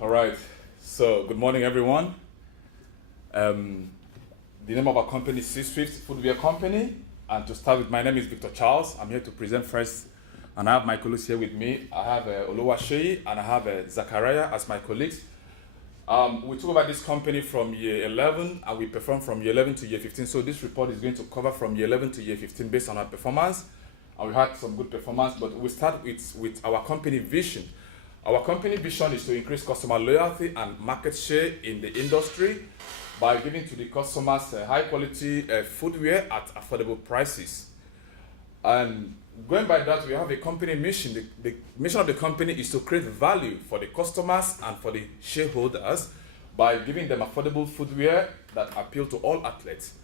All right. So, good morning, everyone. The name of our company is C-Swift Footwear Company. And to start with, my name is Victor Charles. I'm here to present first, and I have my colleagues here with me. I have Oluwaseyi and I have Zakaria as my colleagues. We took over this company from year 11 and we performed from year 11 to year 15. So this report is going to cover from year 11 to year 15 based on our performance. And we had some good performance, but we start with our company vision. Our company vision is to increase customer loyalty and market share in the industry by giving to the customers high quality footwear at affordable prices. And going by that, we have a company mission. The mission of the company is to create value for the customers and for the shareholders by giving them affordable footwear that appeal to all athletes.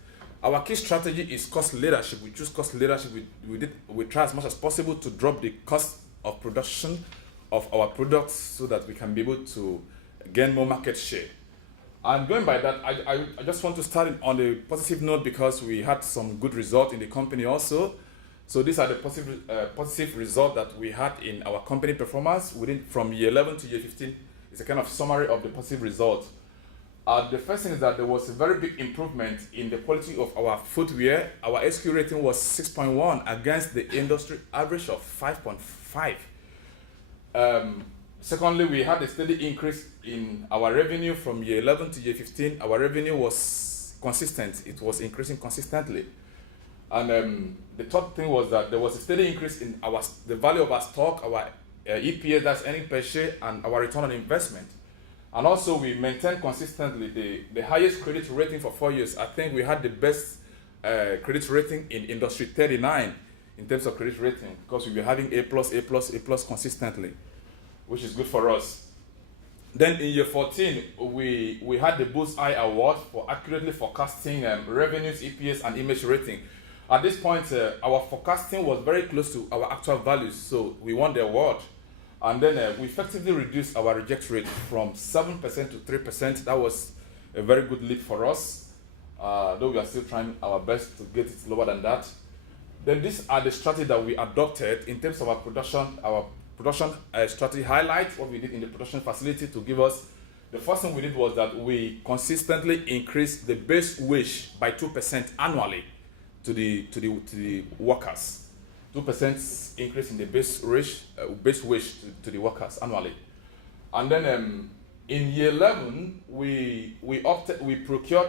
Our key strategy is cost leadership. We choose cost leadership. We try as much as possible to drop the cost of production of our products so that we can be able to gain more market share. And going by that, I just want to start on a positive note because we had some good results in the company also. So these are the positive results that we had in our company performance from year 11 to year 15. It's a kind of summary of the positive results. The first thing is that there was a very big improvement in the quality of our footwear. Our SQ rating was 6.1 against the industry average of 5.5. Secondly, we had a steady increase in our revenue from year 11 to year 15. Our revenue was consistent. It was increasing consistently. And the third thing was that there was a steady increase in the value of our stock, our EPS, that's earning per share, and our return on investment. And also we maintained consistently the highest credit rating for 4 years. I think we had the best credit rating in industry 39 in terms of credit rating because we were having A+, A+, consistently, which is good for us. Then in year 14, we had the Bullseye Award for accurately forecasting revenues, EPS, and image rating. At this point, our forecasting was very close to our actual values, so we won the award. And then we effectively reduced our reject rate from 7% to 3%. That was a very good leap for us, though we are still trying our best to get it lower than that. Then these are the strategies that we adopted in terms of our production strategy highlights, what we did in the production facility to give us. The first thing we did was that we consistently increased the base wage by 2% annually to the workers. 2% increase in the base wage to the workers annually. And then in year 11, we procured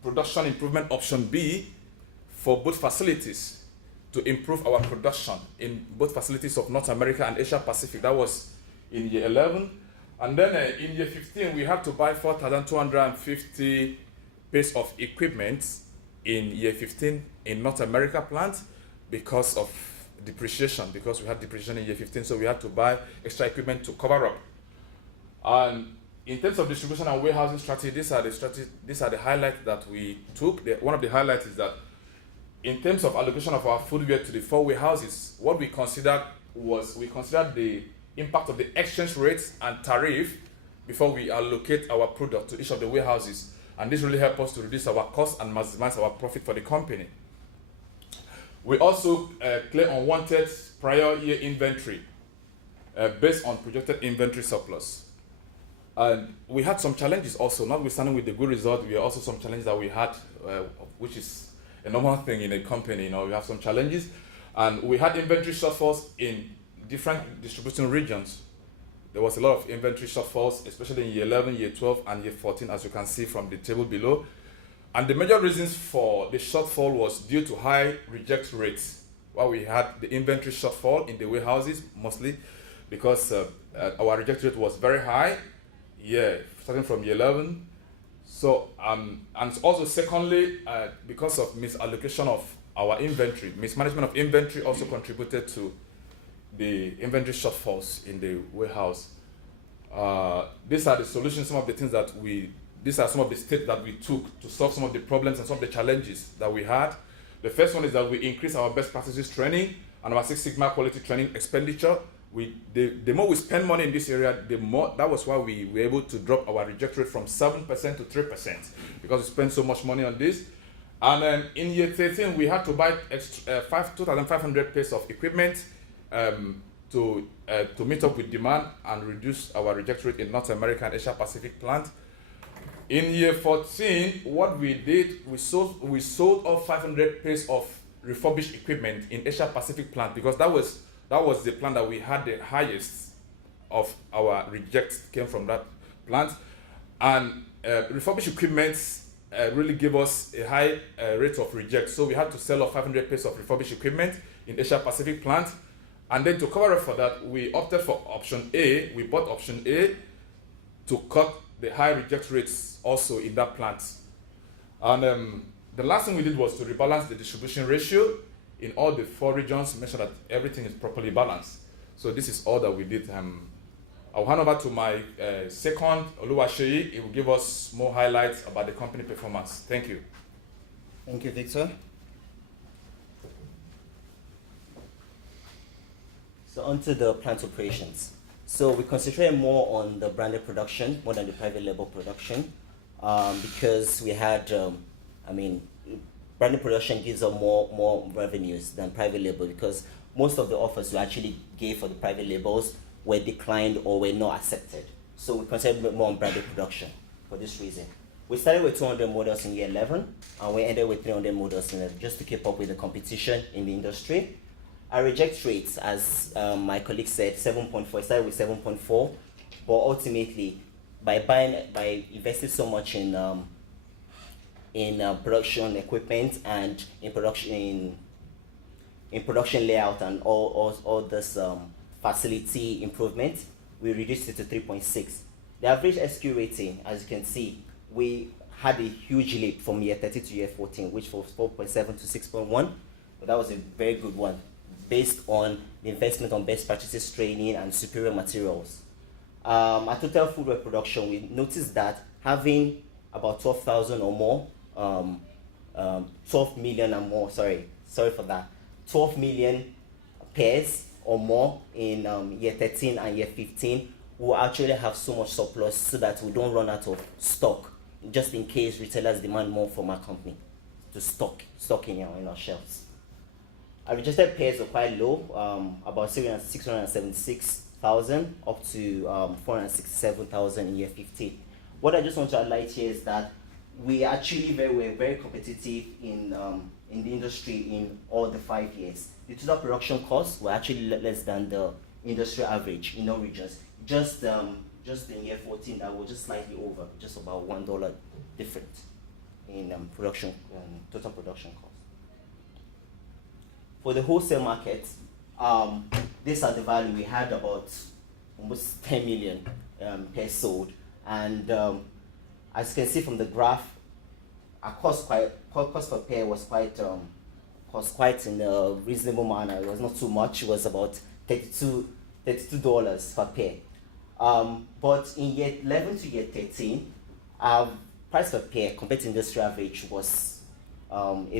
production improvement option B for both facilities to improve our production in both facilities of North America and Asia Pacific. That was in year 11. And then in year 15, we had to buy 4,250 pieces of equipment in year 15 in North America plant because of depreciation, because we had depreciation in year 15, so we had to buy extra equipment to cover up. And in terms of distribution and warehousing strategy, these are the highlights that we took. One of the highlights is that in terms of allocation of our footwear to the 4 warehouses, what we considered the impact of the exchange rates and tariff before we allocate our product to each of the warehouses. And this really helped us to reduce our costs and maximize our profit for the company. We also clear unwanted prior year inventory based on projected inventory surplus. And we had some challenges also, notwithstanding with the good result, we also some challenges that we had, which is a normal thing in a company. We have some challenges. And we had inventory shortfalls in different distribution regions. There was a lot of inventory shortfalls, especially in year 11, year 12, and year 14, as you can see from the table below. And the major reasons for the shortfall was due to high reject rates. Well, we had the inventory shortfall in the warehouses, mostly because our reject rate was very high, starting from year 11. So, and also secondly, because of misallocation of our inventory, mismanagement of inventory also contributed to the inventory shortfalls in the warehouse. These are the solutions, these are some of the steps that we took to solve some of the problems and some of the challenges that we had. The first one is that we increased our best practices training and our Six Sigma quality training expenditure. The more we spend money in this area, that was why we were able to drop our reject rate from 7% to 3%, because we spend so much money on this. And in year 13, we had to buy 2,500 pieces of equipment to meet up with demand and reduce our reject rate in North America and Asia Pacific plant. In year 14, what we did, we sold all 500 pairs of refurbished equipment in Asia Pacific plant, because that was the plant that we had the highest of our rejects came from that plant. And refurbished equipment really gave us a high rate of reject. So we had to sell off 500 pairs of refurbished equipment in Asia Pacific plant. And then to cover up for that, we opted for option A. We bought option A to cut the high reject rates also in that plant. And the last thing we did was to rebalance the distribution ratio in all the 4 regions, make sure that everything is properly balanced. So this is all that we did. I'll hand over to my second, Oluwaseyi. He will give us more highlights about the company performance. Thank you. Thank you, Victor. So onto the plant operations. So we concentrate more on the branded production more than the private label production, because we had, branded production gives us more revenues than private label, because most of the offers we actually gave for the private labels were declined or were not accepted. So we concentrate more on branded production for this reason. We started with 200 models in year 11, and we ended with 300 models in it, just to keep up with the competition in the industry. Our reject rates, as my colleague said, 7.4. Started with 7.4, but ultimately, by investing so much in production equipment and in production layout and all this facility improvement, we reduced it to 3.6. The average SQ rating, as you can see, we had a huge leap from year 13 to year 14, which was 4.7 to 6.1. But that was a very good one, based on the investment on best practices training and superior materials. Our total footwear production, we noticed that having about 12,000 or more, 12 million or more, sorry for that, 12 million pairs or more in year 13 and year 15, we'll actually have so much surplus so that we don't run out of stock, just in case retailers demand more from our company to stock in our shelves. Our registered pairs were quite low, about 676,000 up to 467,000 in year 15. What I just want to highlight here is that we actually were very competitive in the industry in all the 5 years. The total production costs were actually less than the industry average in all regions. Just in year 14, that was just slightly over, just about $1 different in total production cost. For the wholesale market, this at the value, we had about almost 10 million pairs sold, and as you can see from the graph, our cost per pair was quite in a reasonable manner. It was not too much. It was about $32 per pair. But in year 11 to year 13, our price per pair compared to industry average was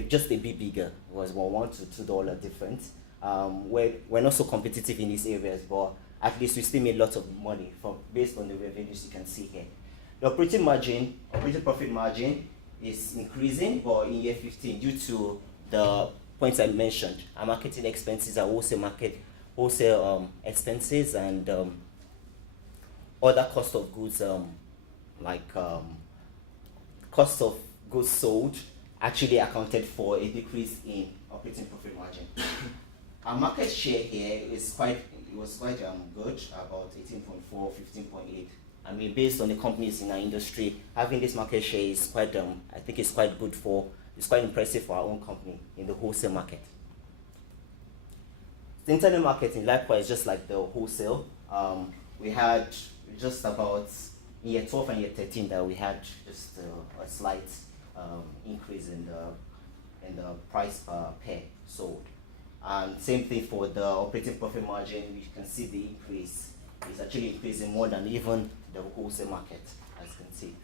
just a bit bigger. It was about $1 to $2 difference. We're not so competitive in these areas, but at least we still made lots of money based on the revenues you can see here. The operating profit margin is increasing, but in year 15, due to the points I mentioned, our marketing expenses, our wholesale expenses, and other cost of goods, cost of goods sold, actually accounted for a decrease in operating profit margin. Our market share here was quite good, about 18.4, 15.8. I mean, based on the companies in our industry, having this market share is quite, I think it's quite impressive for our own company in the wholesale market. The internet marketing, likewise, just like the wholesale, we had just about in year 12 and year 13 that we had just a slight increase in the price per pair sold. And same thing for the operating profit margin. You can see the increase is actually increasing more than even the wholesale market, as you can see.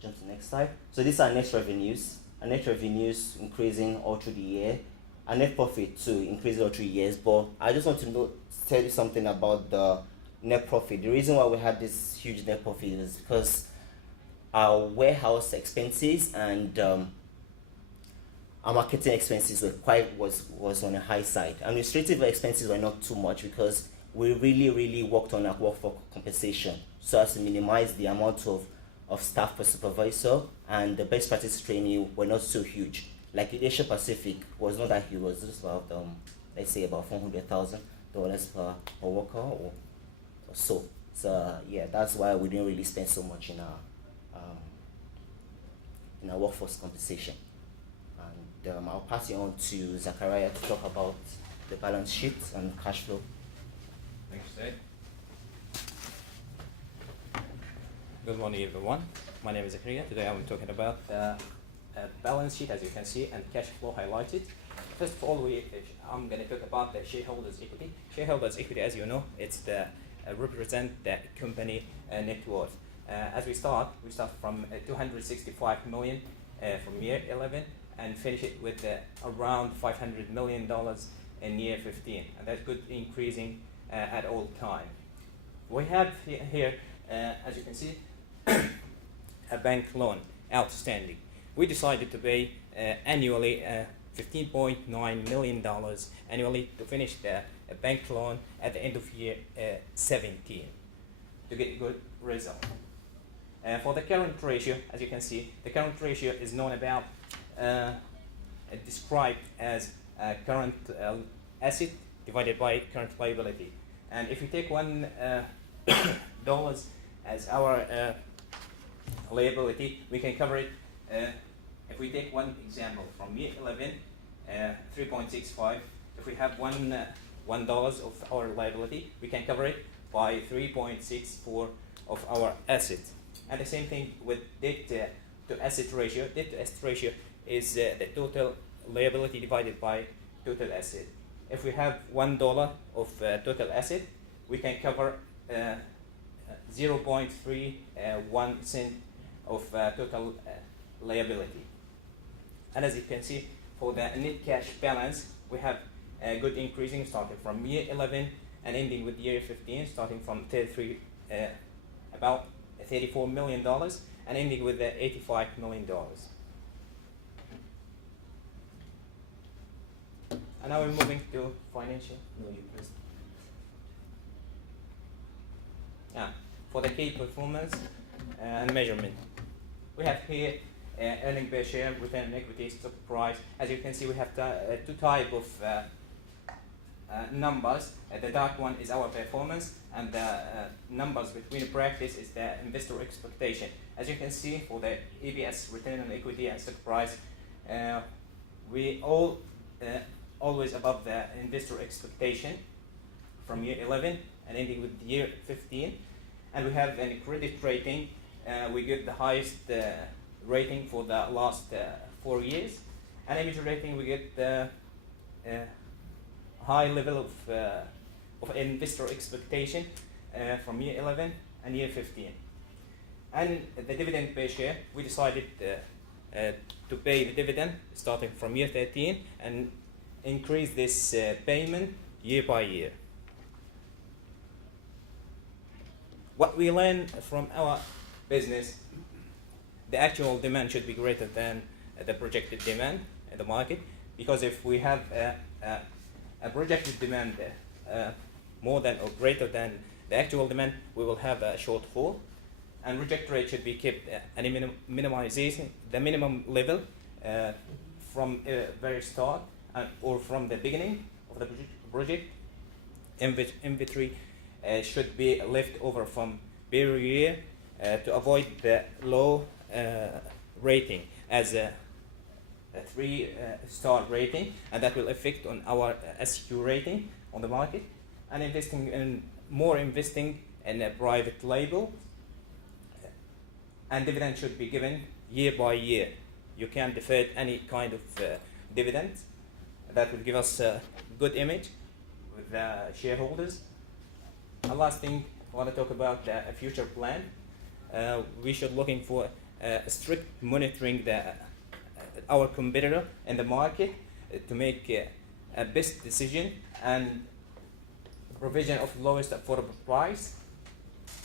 Jump to the next slide. So these are net revenues. Our net revenues increasing all through the year. Our net profit too increasing all through years. But I just want to tell you something about the net profit. The reason why we had this huge net profit is because our warehouse expenses and our marketing expenses was on the high side. Administrative expenses were not too much because we really worked on our workforce compensation so as to minimize the amount of staff per supervisor, and the best practice training were not so huge. Like in Asia Pacific was not that huge, it was just about let's say about $400,000 per worker or so. So yeah, that's why we didn't really spend so much in our workforce compensation. And I'll pass it on to Zakaria to talk about the balance sheet and cash flow. Thanks, Sid. Good morning, everyone. My name is Zakaria. Today I'm talking about the balance sheet, as you can see, and cash flow highlighted. First of all, I'm going to talk about the shareholders' equity. Shareholders' equity, as you know, it's the represent the company net worth. As we start from 265 million from year 11 and finish it with around $500 million in year 15, and that's good increasing at all time. We have here, as you can see, a bank loan outstanding. We decided to pay annually $15.9 million annually to finish the bank loan at the end of year 17 to get a good result. For the current ratio, as you can see, the current ratio is known about described as current asset divided by current liability. And if we take $1 as our liability, we can cover it. If we take one example from year 11, 3.65. If we have $1 of our liability, we can cover it by 3.64 of our asset. And the same thing with debt to asset ratio. Debt to asset ratio is the total liability divided by total asset. If we have $1 of total asset, we can cover 0.31 cent of total liability. And as you can see, for the net cash balance, we have a good increasing starting from year 11 and ending with year 15, starting from about $34 million and ending with $85 million. And now we're moving to financial. For the key performance and measurement, we have here earning per share, return on equity, stock price. As you can see, we have two types of numbers. The dark one is our performance, and the numbers between practice is the investor expectation. As you can see, for the EBS, return on equity and stock price, we always above the investor expectation from year 11 and ending with year 15. And we have a credit rating. We get the highest rating for the last 4 years. And image rating, we get the high level of investor expectation from year 11 and year 15. And the dividend per share, we decided to pay the dividend starting from year 13 and increase this payment year by year. What we learn from our business, the actual demand should be greater than the projected demand in the market, because if we have a projected demand more than or greater than the actual demand, we will have a shortfall, and reject rate should be kept at a minimization, the minimum level from very start or from the beginning of the project. Inventory should be left over from every year to avoid the low rating as a 3-star rating, and that will affect on our SQ rating on the market. And investing in a private label, and dividend should be given year by year. You can't defer any kind of dividend. That will give us a good image with the shareholders. And last thing, I want to talk about a future plan. We should looking for strict monitoring our competitor in the market to make a best decision and provision of lowest affordable price.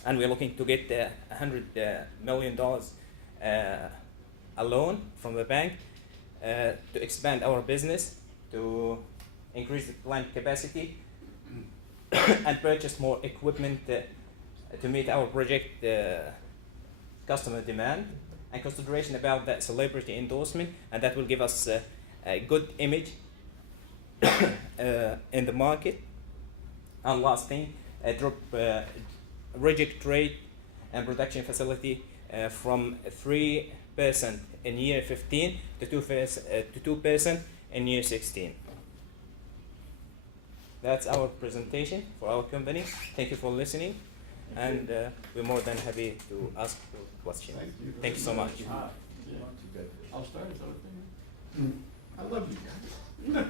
And we're looking to get $100 million a loan from the bank to expand our business, to increase the plant capacity, and purchase more equipment to meet our project customer demand, and consideration about that celebrity endorsement, and that will give us a good image in the market. And last thing, drop rigid trade and production facility from 3% in year 15 to 2% in year 16. That's our presentation for our company. Thank you for listening, and we're more than happy to ask your questions. Thank you so much. I'll start. I love you guys.